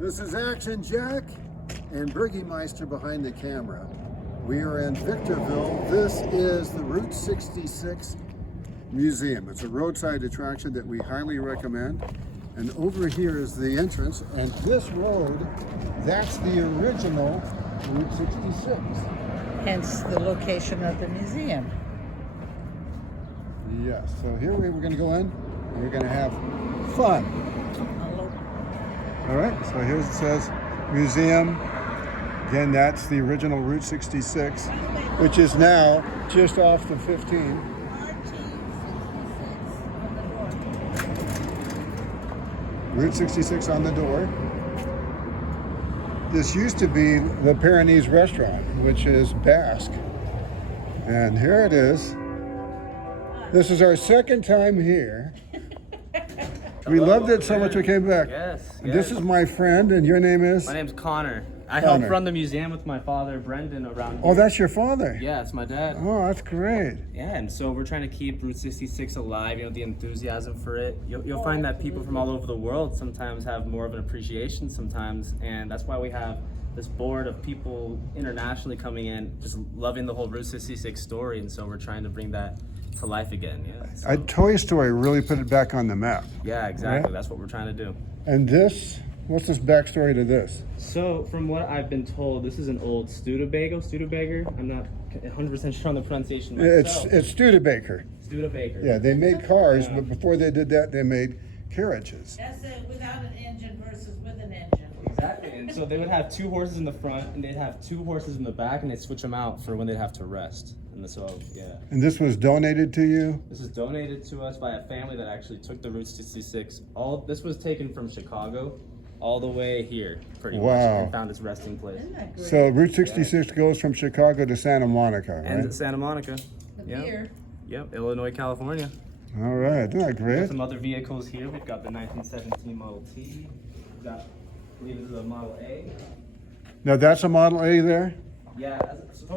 This is Action Jack and Burgmeister behind the camera. We are in Victorville. This is the Route 66 Museum. It's a roadside attraction that we highly recommend. And over here is the entrance. And this road, that's the original Route 66. Hence the location of the museum. Yes, so here we're going to go in and we're going to have fun. All right, so here it says museum. Again, that's the original Route 66, which is now just off the 15. Route 66 on the door. This used to be the Pyrenees restaurant, which is Basque. And here it is. This is our second time here. We loved it so much we came back. Yes. This is my friend, and your name is? My name's Connor. I help run the museum with my father, Brendan, around here. Oh, that's your father? Yeah, it's my dad. Oh, that's great. Yeah, and so we're trying to keep Route 66 alive, the enthusiasm for it. You'll find that people from all over the world sometimes have more of an appreciation sometimes, and that's why we have this board of people internationally coming in, just loving the whole Route 66 story, and so we're trying to bring that to life again. Yeah. So, Toy Story really put it back on the map. yeah, exactly. Right? That's what we're trying to do. And this, what's this backstory to this? So, from what I've been told, this is an old Studebaker. I'm not 100% sure on the pronunciation myself. It's Studebaker. Studebaker. Yeah, they made cars, but before they did that, they made carriages. That's it, without an engine versus with an engine. Exactly. And so they would have two horses in the front, and they'd have two horses in the back, and they'd switch them out for when they'd have to rest. And so, yeah. And this was donated to you? This is donated to us by a family that actually took the Route 66. This was taken from Chicago all the way here, pretty much, and found its resting place. Isn't that great? So Route 66 goes from Chicago to Santa Monica, right? And Santa Monica. The Yep. beer. Yep, Illinois, California. All right, isn't that We got great? some other vehicles here. We've got the 1917 Model T. We've got, I believe this is a Model A. Now that's a Model A there? Yeah,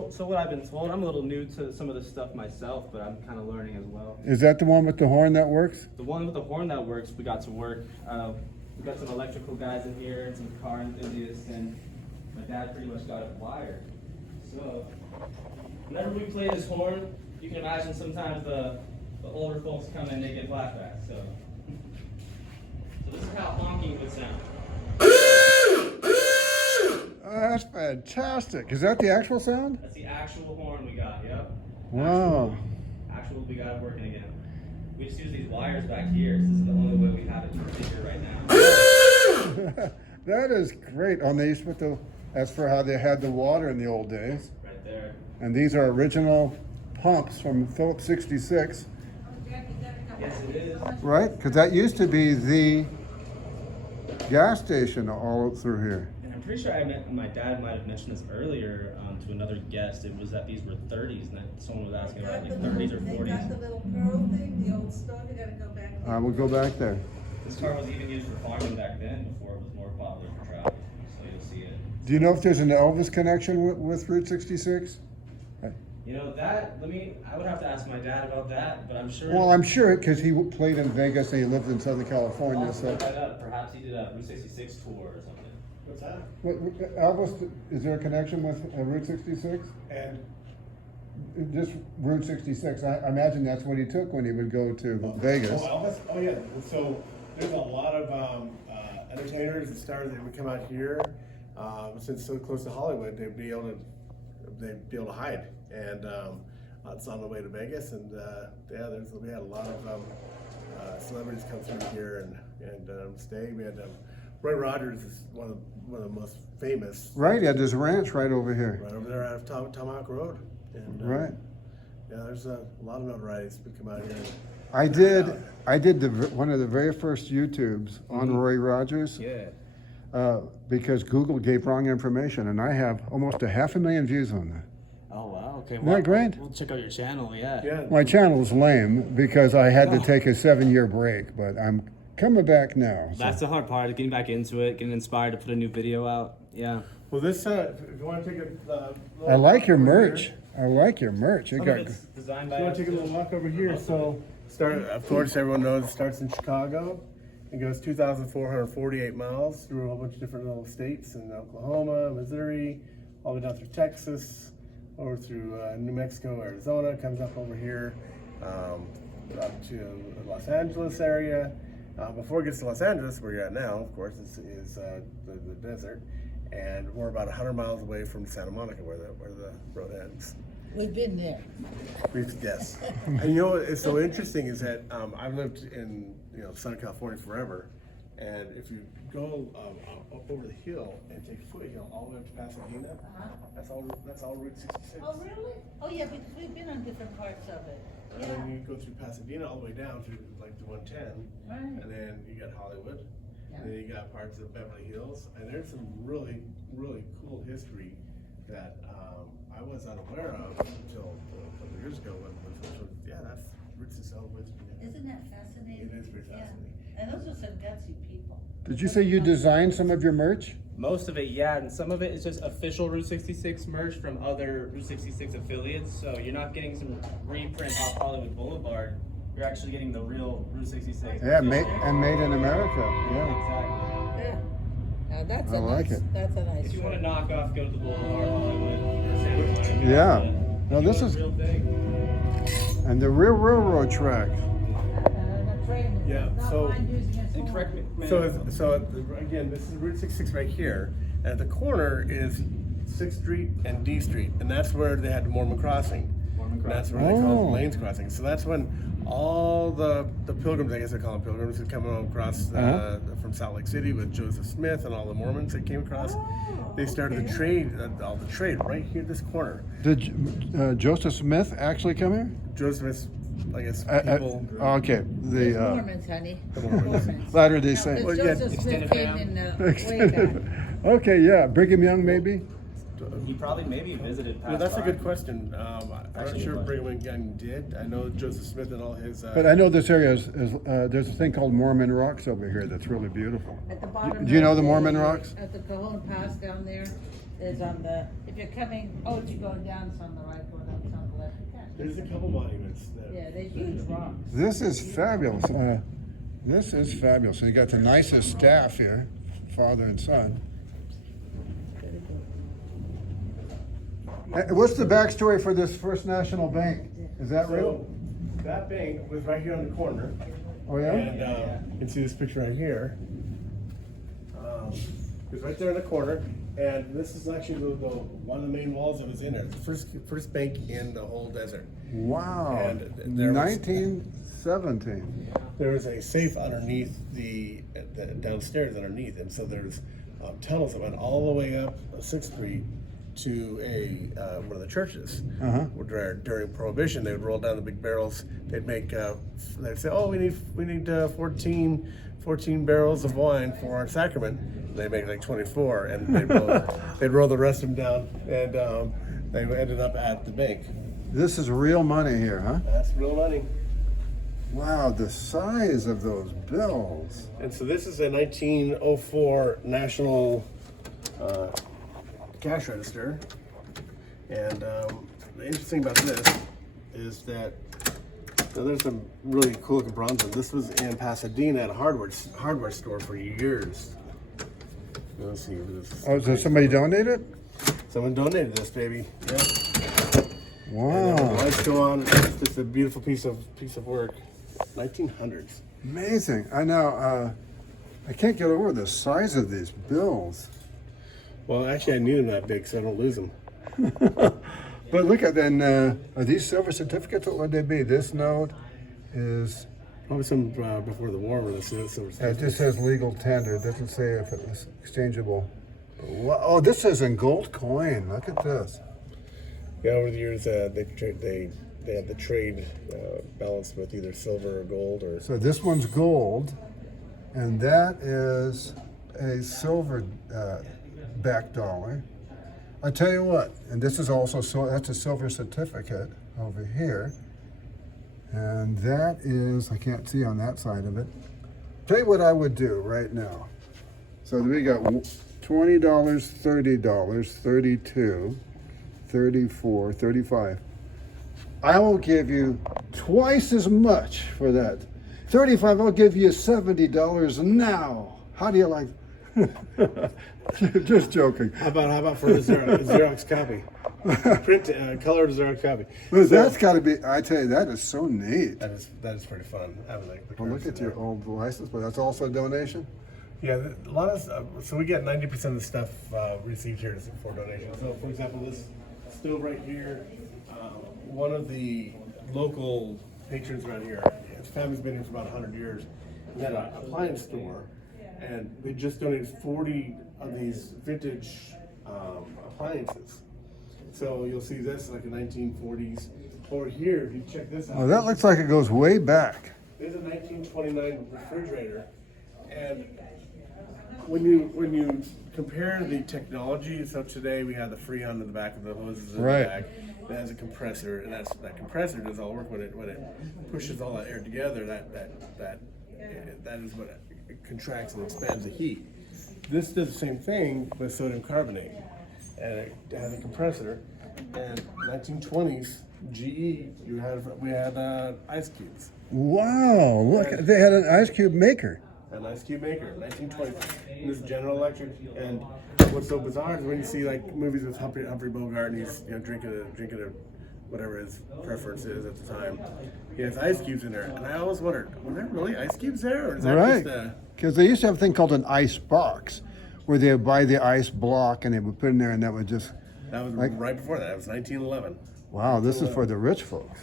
so what I've been told, I'm a little new to some of this stuff myself, but I'm kind of learning as well. Is that the one with the horn that works? The one with the horn that works, we got to work. We got some electrical guys in here and some car enthusiasts, and my dad pretty much got it wired. So, whenever we play this horn, you can imagine sometimes the older folks come in, they get flashbacks. So this is how honking would sound. Oh, that's fantastic. Is that the actual sound? That's the actual horn we got, yep. Wow. Actual, we got it working again. We just use these wires back here. This is the only way we have it configured right now. That is great. Oh, they used to put that's for how they had the water in the old days. Right there. And these are original pumps from Phillips 66, Yes, it is. right? Because that used to be the gas station all through here. And I'm pretty sure my dad might have mentioned this earlier to another guest. It was that these were 30s, and that someone was asking about like 30s or They got 40s. the little pearl thing, the old stove, you gotta go back. We'll go back there. This car was even used for farming back then before it was more popular for travel. So you'll see it. Do you know if there's an Elvis connection with Route 66? You know that? I would have to ask my dad about that, but I'm sure. Well, I'm sure because he played in Vegas and he lived in Southern California. I'll So, look that up. Perhaps he did a Route 66 tour or something. What's that? Elvis, is there a connection with Route 66? And Just Route 66. I imagine that's what he took when he would go to Vegas. Oh, Elvis? Oh, yeah. So there's a lot of entertainers and stars that would come out here. Since so close to Hollywood, they'd be able to hide. And it's on the way to Vegas. And yeah, we had a lot of celebrities come through here and stay. We had Roy Rogers is one of the most famous. Right, yeah, there's a ranch right over here. Right over there out of Tomahawk Road. And, Right. Yeah, there's a lot of notoriety that come out here. I did one of the very first YouTubes on Roy Rogers. Yeah. Because Google gave wrong information, and I have almost 500,000 views on that. Oh wow. Okay. Isn't that great? We'll check out your channel. Yeah. Yeah. My channel's lame because I had to take a 7-year break, but I'm coming back now. So. That's the hard part, getting back into it, getting inspired to put a new video out. Yeah. Well, this if you want to take a I like your walk over merch. here- I like your merch. You Some got of it's designed If by you want us, to take a too. little walk over here, so of course everyone knows it starts in Chicago, It goes 2,448 miles through a whole bunch of different little states in Oklahoma, Missouri, all the way down through Texas, over through New Mexico, Arizona, comes up over here up to the Los Angeles area. Before it gets to Los Angeles, where you're at now, of course, is the desert, and we're about 100 miles away from Santa Monica, where the road ends. We've been there. Yes. And you know what is so interesting is that I've lived in Southern California forever, and if you go up over the hill and take a foothill all the way up to Pasadena, that's all Route 66. Oh, really? Oh, yeah, because we've been on different parts of it. And then you go through Pasadena all the way down through like the 110, Right. and then you got Hollywood, Yeah. and then you got parts of Beverly Hills, and there's some really cool history that I was unaware of until a couple of years ago when that's Route 66 with. Isn't that fascinating? It is very fascinating. Yeah. And those are some gutsy people. Did you say you designed some of your merch? Most of it, yeah, and some of it is just official Route 66 merch from other Route 66 affiliates. So you're not getting some reprint off Hollywood Boulevard. You're actually getting the real Route 66. Yeah, made in America. Yeah. Exactly. Yeah. Now that's I like it. That's a nice. If you want to knock off, go to the Boulevard, Hollywood, or Santa Monica. Yeah. But No, if you this want is- the real thing. And the real railroad track. Yeah, so- And correct me, man. Again, this is Route 66 right here. And at the corner is 6th Street and D Street, and that's where they had the Mormon Crossing. Mormon And that's Crossing. where they call Oh. it Lanes Crossing. So that's when all the pilgrims, I guess they call them pilgrims, who come across from Salt Lake City with Joseph Smith and all the Mormons that came across. They started the trade, all the trade right here, this corner. Did Joseph Smith actually come here? Joseph Smith, I guess, people. Okay, the Mormons, honey. Mormons. Latter-day No, Saints. Well, because yeah, Joseph Smith extended came fam. in way back. Okay, yeah, Brigham Young maybe. He probably maybe visited past. Well, that's a by. good question. I'm not Actually, sure good Brigham Young did. I know Joseph Smith and all his. But I know this area is there's a thing called Mormon Rocks over here that's really beautiful. At the bottom. Do you know of the Mormon Rocks? At the Cajon Pass down there is on the, if you're coming, if you're going down, it's on the right, going up, it's on the left. You can't- There's a couple monuments. Yeah, they're huge rocks. This is fabulous. This is fabulous. So you got the nicest staff here, father and son. What's the backstory for this First National Bank? Is that real? So that bank was right here on the corner. Oh yeah. And you can see this picture right here. It's right there in the corner, and this is actually one of the main walls that was in there. The first bank in the whole desert. Wow. And there was- 1917. There was a safe underneath the downstairs underneath, and so there's tunnels that went all the way up 6th Street to one of the churches. Uh-huh. Where during Prohibition, they would roll down the big barrels. They'd make they'd say, "Oh, we need 14 barrels of wine for our sacrament." They make like 24, and they'd roll the rest of them down, and they ended up at the bank. This is real money here, huh? That's real money. Wow, the size of those bills. And so this is a 1904 national cash register. And the interesting about this is that there's some really cool looking bronze ones. This was in Pasadena at a hardware store for years. Let's see if this. Oh, so somebody donated? Someone donated this, baby. Yeah. And, Wow, lights go on. It's just a beautiful piece of work. 1900s. amazing. I know. I can't get over the size of these bills. Well, actually, I need them that big so I don't lose them. But look at then. Are these silver certificates? What would they be? This note is. Probably some before the war where this is. It just says legal tender. It doesn't say if it was exchangeable. Oh, this says in gold coin. Look at this. Yeah, over the years, they had the trade balanced with either silver or gold or. So this one's gold, and that is a silver back dollar. I tell you what, and this is also that's a silver certificate over here, and that is I can't see on that side of it. Tell you what I would do right now. So we got $20, $30, $32, $34, $35. I will give you twice as much for that $35, I'll give you $70 now. How do you like? Just joking. How about for a Xerox copy? Print colored Xerox copy. But So- that's got to be. I tell you, that is so neat. that is pretty fun. Having like the Well, look cards at in your old license, but that's also a donation. Yeah, a lot of so we get 90% of the stuff received here for donation. So, for example, this stove right here, one of the local patrons around here, his family's been here for about 100 years. He had an appliance store, and they just donated 40 of these vintage appliances. So you'll see this like a 1940s. Over here, if you check this out. Oh, that looks like it goes way back. There's a 1929 refrigerator, and when you compare the technology, so today we have the Freon in the back of the hoses in Right. the back. It has a compressor, and that compressor does all the work when it pushes all that air together. That is what it contracts and expands the heat. This does the same thing with sodium carbonate, and it has a compressor. And 1920s GE, we had ice cubes. Wow! Look, they had an ice cube maker. An ice cube maker, 1920. And this is General Electric. And what's so bizarre is when you see like movies with Humphrey Bogart, and he's drinking a whatever his preference is at the time. He has ice cubes in there, and I always wondered, were there really ice cubes there, or is that Right. just a? Because they used to have a thing called an ice box, where they would buy the ice block and they would put it in there, and that would just. That was Like- right before that. It was 1911. Wow, this is for the rich folks.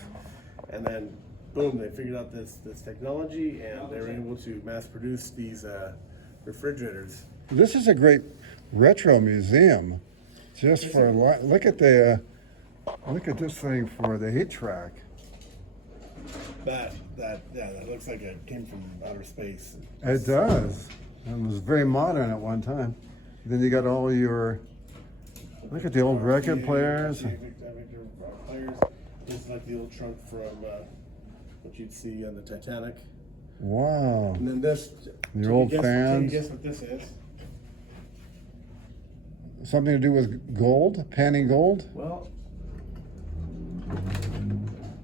And then, boom, they figured out this technology, and they were able to mass produce these refrigerators. This is a great retro museum. Just for look at this thing for the heat track. That looks like it came from outer space. It does. It was very modern at one time. Then you got all your look at the old record players. Players. This is like the old trunk from what you'd see on the Titanic. Wow. And then this. Your old Can you fans. guess what this is? Something to do with gold, panning gold. Well,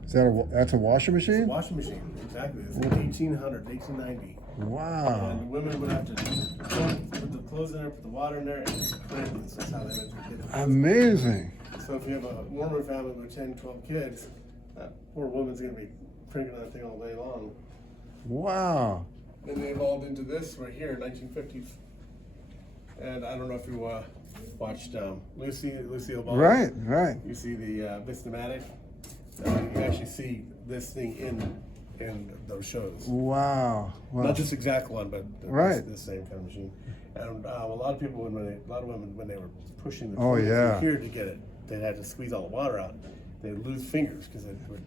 Is that that's a washing it's a machine? washing machine. Exactly. It's 1800, 1890. Wow. And women would have to put the clothes in there, put the water in there, and crank this. That's how they would get it. Amazing. So if you have a Mormon family with 10, 12 kids, that poor woman's going to be cranking that thing all day long. Wow. Then they evolved into this right here, 1950s. And I don't know if you watched Lucille Ball. Right, right. You see the Vistamatic. You actually see this thing in those shows. Wow. Wow. Not just exact one, but Right. this same kind of machine. And a lot of people, a lot of women, when they were pushing the Oh, fingers yeah. in here to get it, they had to squeeze all the water out. They'd lose fingers because it would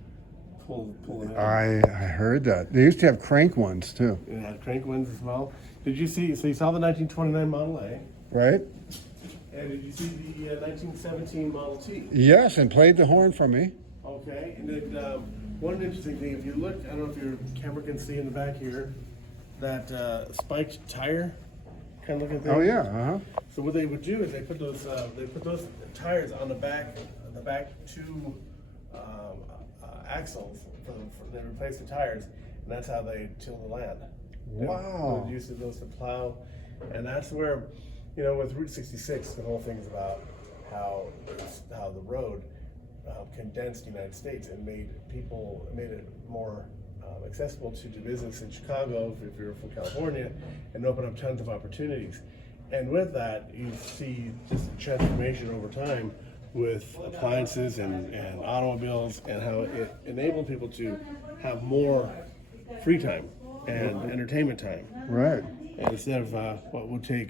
pull it out. I heard that. They used to have crank ones too, It had crank ones as well. Did you see? So you saw the 1929 Model A, right? and did you see the 1917 Model T? Yes, and played the horn for me. Okay, and then one interesting thing, if you look, I don't know if your camera can see in the back here, that spiked tire kind of looking thing. Oh yeah, uh-huh. So what they would do is they put those tires on the back two axles they replace the tires, and that's how they till the land. Wow. They used those to plow, and that's where, with Route 66, the whole thing's about how the road condensed the United States and made it more accessible to do business in Chicago if you're from California, and open up tons of opportunities. And with that, you see just a transformation over time with appliances and automobiles, and how it enabled people to have more free time and entertainment time. Right. And instead of what would take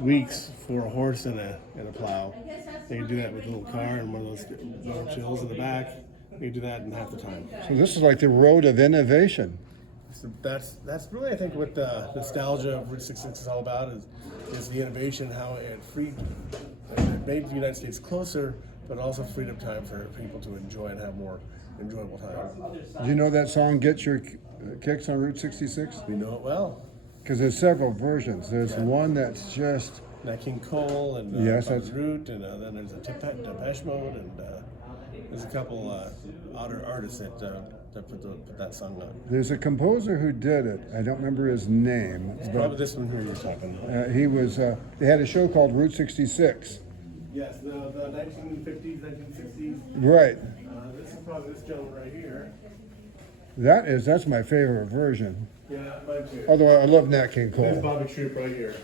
weeks for a horse and a plow, they can do that with a little car and one of those little chills in the back. They can do that in half the time. So this is like the road of innovation. So that's really, I think, what the nostalgia of Route 66 is all about, is the innovation, how it made the United States closer, but also freed up time for people to enjoy and have more enjoyable time. Do you know that song "Get Your Kicks on Route 66"? We know it well. Because there's several versions. There's one that's just Nat King Cole and Yes, Bobby that's- Root, and then there's a Depeche Mode, and there's a couple other artists that put that song on. There's a composer who did it. I don't remember his name, Probably but this one here you're talking. he was. They had a show called Route 66. Yes, the 1950s, 1960s. Right. This is probably this gentleman right here. That's my favorite version. Yeah, mine too. Although I love Nat King There's Cole. Bobby Troop right here.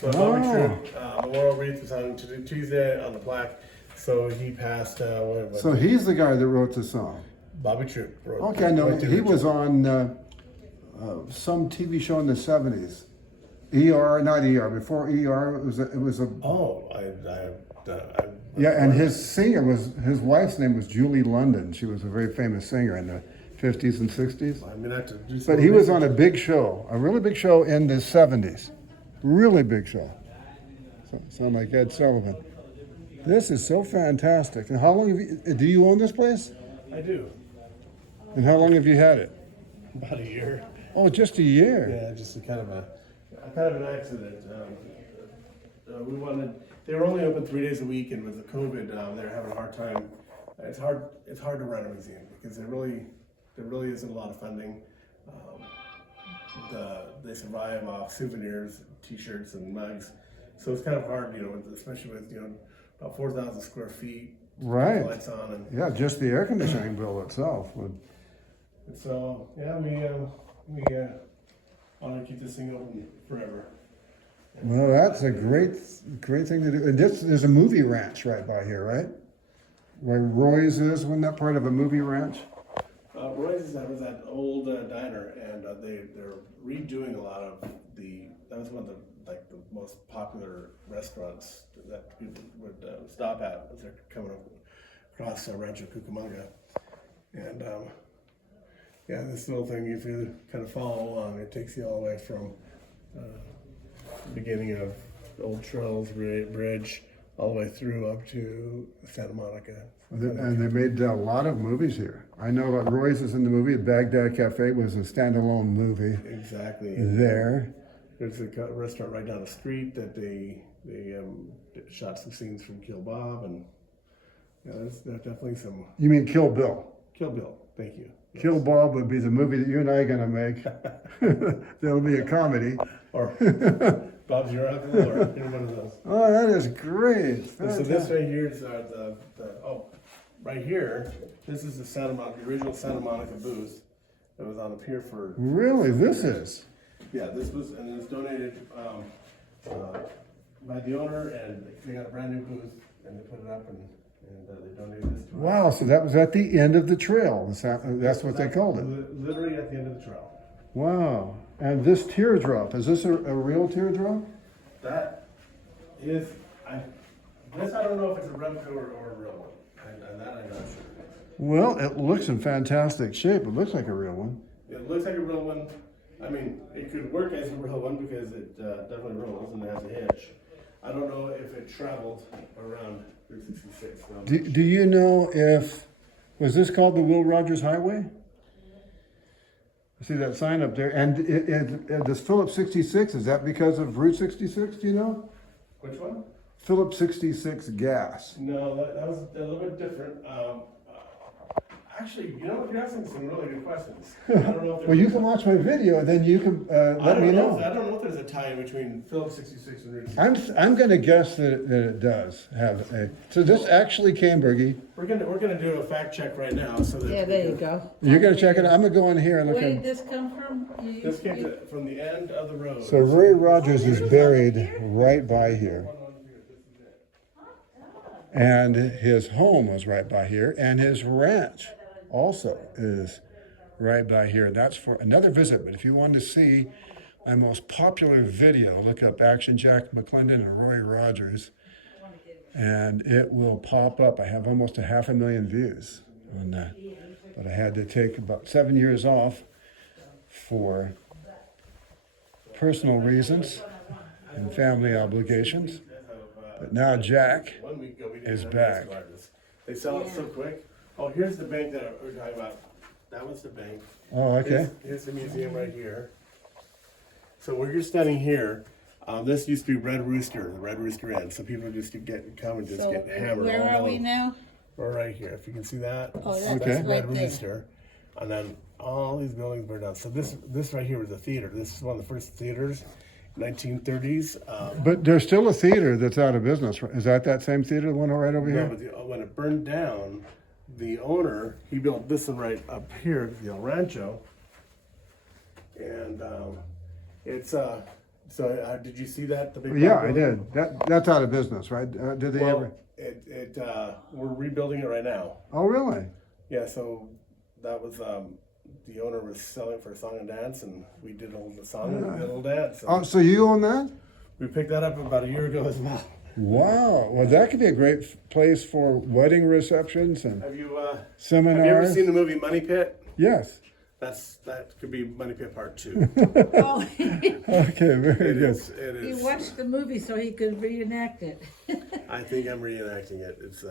So Oh. Bobby Troop, Memorial wreath was on Tuesday on the plaque. So he passed. What So he's the guy that wrote the song. Bobby Troop. Wrote, Okay, I know. wrote the He original. was on some TV show in the 70s. ER, not ER. Before ER, it was a. Oh, Yeah, and his his wife's name was Julie London. She was a very famous singer in the 50s and 60s. I mean, I have to do some But he was research. on a big show, a really big show in the 70s. Really big show. Sound like Ed Sullivan. This is so fantastic. And how long do you own this place? I do. And how long have you had it? About a year. Oh, just a year. Yeah, just a kind of an accident. We wanted. They were only open 3 days a week, and with the COVID, they were having a hard time. It's hard to run a museum because there really isn't a lot of funding. They survive off souvenirs, T-shirts, and mugs. So it's kind of hard, especially with about 4,000 square feet. Right. Lights on, and Yeah, just the air conditioning bill itself would. so yeah, we want to keep this thing open forever. Well, that's a great thing to do. And there's a movie ranch right by here, right? Where Roy's is, wasn't that part of a movie ranch? Roy's was that old diner, and they're redoing a lot of that was one of the most popular restaurants that people would stop at as they're coming across Rancho Cucamonga. And yeah, this little thing, if you kind of follow along, it takes you all the way from the beginning of Old Trails Bridge all the way through up to Santa Monica. And they made a lot of movies here. I know that Roy's is in the movie. Baghdad Cafe was a standalone movie Exactly. there. There's a restaurant right down the street that they shot some scenes from Kill Bob, and yeah, there's definitely some You mean Kill Bill? Kill Bill. Thank you. Kill Bob would be the movie that you and I are gonna make. That'll be a comedy. Or Bob's Your Uncle, or one of those. Oh, that is great. And so this right here is right here. This is the original Santa Monica booth that was on the pier for. Really, this is. Yeah, this was, and it was donated by the owner, and they got a brand new booth, and they put it up, and they donated this to us. Wow, so that was at the end of the trail. That's what they called it. Literally at the end of the trail. Wow. And this teardrop, is this a real teardrop? That is, I don't know if it's a replica or a real one, and that I'm not sure. Well, it looks in fantastic shape. It looks like a real one. It looks like a real one. I mean, it could work as a real one because it definitely rolls and it has a hitch. I don't know if it traveled around Route 66. Do you know was this called the Will Rogers Highway? See that sign up there? And this Phillips 66, is that because of Route 66, do you know? Which one? Phillips 66 gas. No, that was a little bit different. Actually, you're asking some really good questions. I don't know if Well, you can watch my video and then you can let me know. I don't know if there's a tie-in between Phillips 66 and Route 66. I'm going to guess that it does have a. So this actually came, Bergie. We're gonna do a fact check right now, so that Yeah, there you go. You're going to check it out. I'm going to go in here and look Where did at. this come from? This came from the end of the road. So Roy Rogers is buried right by here. And his home was right by here, and his ranch also is right by here. That's for another visit, but if you want to see my most popular video, look up Action Jack McClendon and Roy Rogers, and it will pop up. I have almost 500,000 views on that, but I had to take about 7 years off for personal reasons and family obligations. But now Jack 1 week ago, we did is an back. artist. They sell it so quick. Oh, here's the bank that we're talking about. That was the bank. Oh, okay. Here's the museum right here. So where you're standing here, this used to be Red Rooster, the Red Rooster Inn. So people just come and just So get hammered where all are we day long. now? We're right here. If you can see that, Oh, that's Okay. that's Red right there. Rooster. And then all these buildings burned down. So this right here was a theater. This is one of the first theaters, 1930s. But there's still a theater that's out of business. Is that same theater, the one right over No, here? but when it burned down, the owner, he built this one right up here, the El Rancho. And it's did you see that? The big Yeah, black I building? did. That's out of business, right? Did they ever? Well, we're rebuilding it right now. Oh, really? Yeah, so that was the owner was selling for a song and dance, and we did the song and we did a little dance. Oh, so you own that? We picked that up about a year ago as well. Wow. Well, that could be a great place for wedding receptions and Have you seminars. ever seen the movie Money Pit? Yes. That could be Money Pit Part 2. Oh, Okay, very It good. is. It he is. watched the movie so he could reenact it. I think I'm reenacting it. It's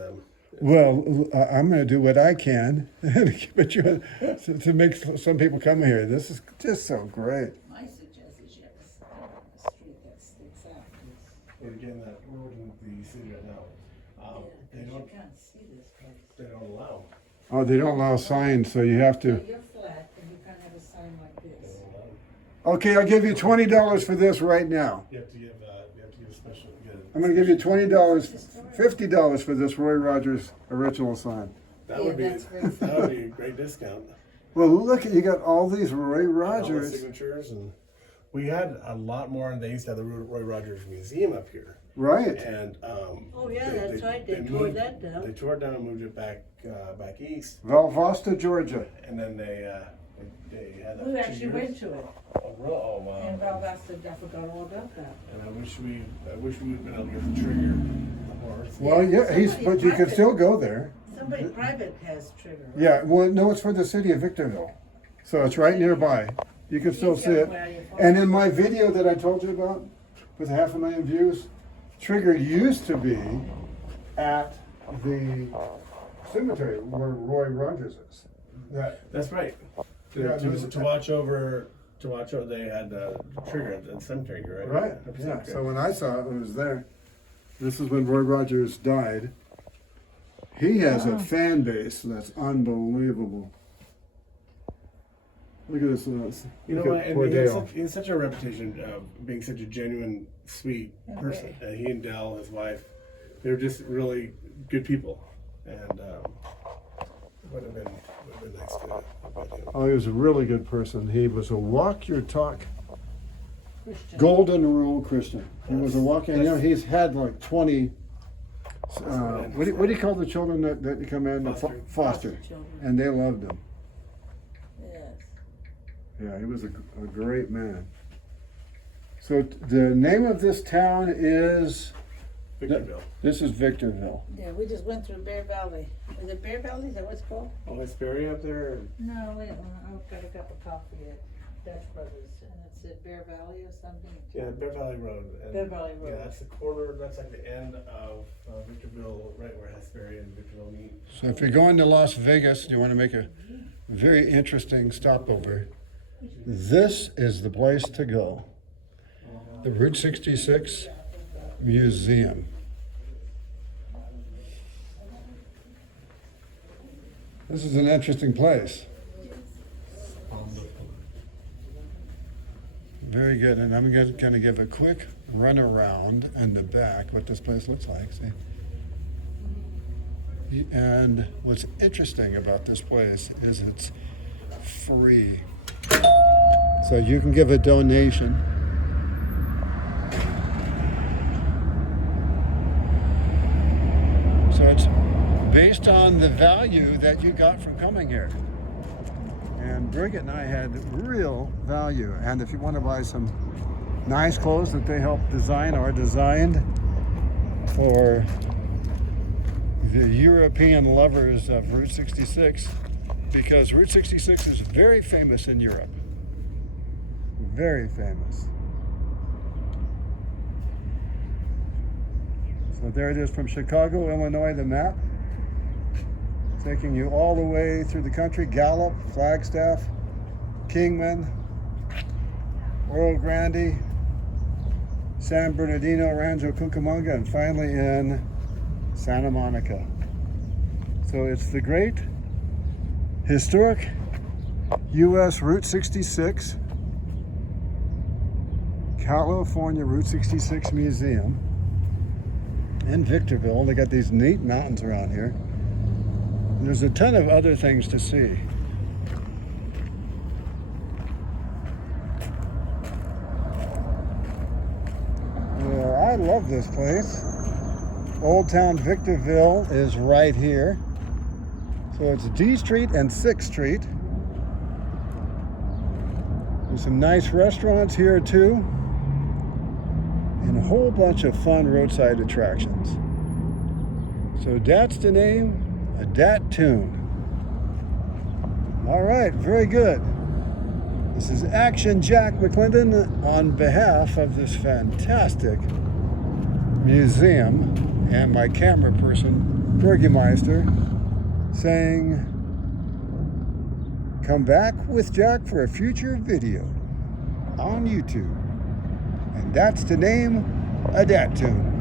Well, I'm going to do what I can to make some people come here. This is just so great. My suggestion is you have a sign on the street that sticks out. we're getting that. We're working with the city right now. They You don't. can't see this place. They don't allow. Oh, they don't allow signs, so you have So to. you're flat and you can't have a sign like this. Okay, I'll give you $20 for this right now. You have to give. You have to give a special. I'm going to give you $20, $50 for this Roy Rogers original sign. That Yeah, would be. that's very That would be a great discount. Well, look, you got all these Roy All the Rogers. signatures, and we had a lot more. And they used to have the Roy Rogers Museum up here. Right. And Oh, yeah, that's right. They tore moved- that down. They tore it down and moved it back east, Valdosta, Georgia. and then they had that. We 2 actually years. went to it. Oh wow! And Valdosta, I forgot all about that. And I wish we would have been able to get the trigger. Horse. Well, yeah, but you can still go there. Somebody private has trigger. right? Yeah, well, no, it's for the city of Victorville. So it's right nearby. You can still see it. And in my video that I told you about, with 500,000 views, Trigger used to be at the cemetery where Roy Rogers is. That's right. Yeah, To watch over. They had trigger at the cemetery, right? Right, At the yeah. cemetery. So when I saw it, it was there. This is when Roy Rogers died. He has a fan base that's unbelievable. Look at this. You know Look what? at And poor he has Dale. he has such a reputation of being such a genuine, sweet person. And he and Dell, his wife, they're just really good people. And would have been nice to meet him. Oh, he was a really good person. He was a walk your talk Christian. golden rule Christian. He was a walk, and you know he's had like 20. What do you call the children that come in? Foster. Foster, children. and they loved him. Yes. Yeah, he was a great man. So the name of this town is. Victorville. This is Victorville. Yeah, we just went through Bear Valley. Is it Bear Valley? Is that what it's called? Oh, is Barry up there? No, wait, I've got a cup of coffee at Dutch Brothers, and it's at Bear Valley or something. Yeah, Bear Valley Road. And Bear Valley Road. Yeah, that's the corner. That's like the end of Victorville, right where Hesbury and Victorville meet. So if you're going to Las Vegas, you want to make a very interesting stopover, this is the place to go. The Route 66 Museum. This is an interesting place. Very good, and I'm going to give a quick run around in the back what this place looks like. See? And what's interesting about this place is it's free. So you can give a donation. So it's based on the value that you got from coming here. And Bridget and I had real value. And if you want to buy some nice clothes that they helped design or designed for the European lovers of Route 66, because Route 66 is very famous in Europe. Very famous. So there it is from Chicago, Illinois, the map. Taking you all the way through the country. Gallup, Flagstaff, Kingman, Oro Grande, San Bernardino, Rancho Cucamonga, and finally in Santa Monica. So it's the great historic U.S. Route 66, California Route 66 Museum in Victorville. They got these neat mountains around here. And there's a ton of other things to see. Yeah, I love this place. Old Town Victorville is right here. So it's D Street and 6th Street. There's some nice restaurants here too. And a whole bunch of fun roadside attractions. So that's the name, a dat tune. All right, very good. This is Action Jack McClendon on behalf of this fantastic museum and my camera person, Burgemeister, saying, come back with Jack for a future video on YouTube. And that's the name, a dat tune.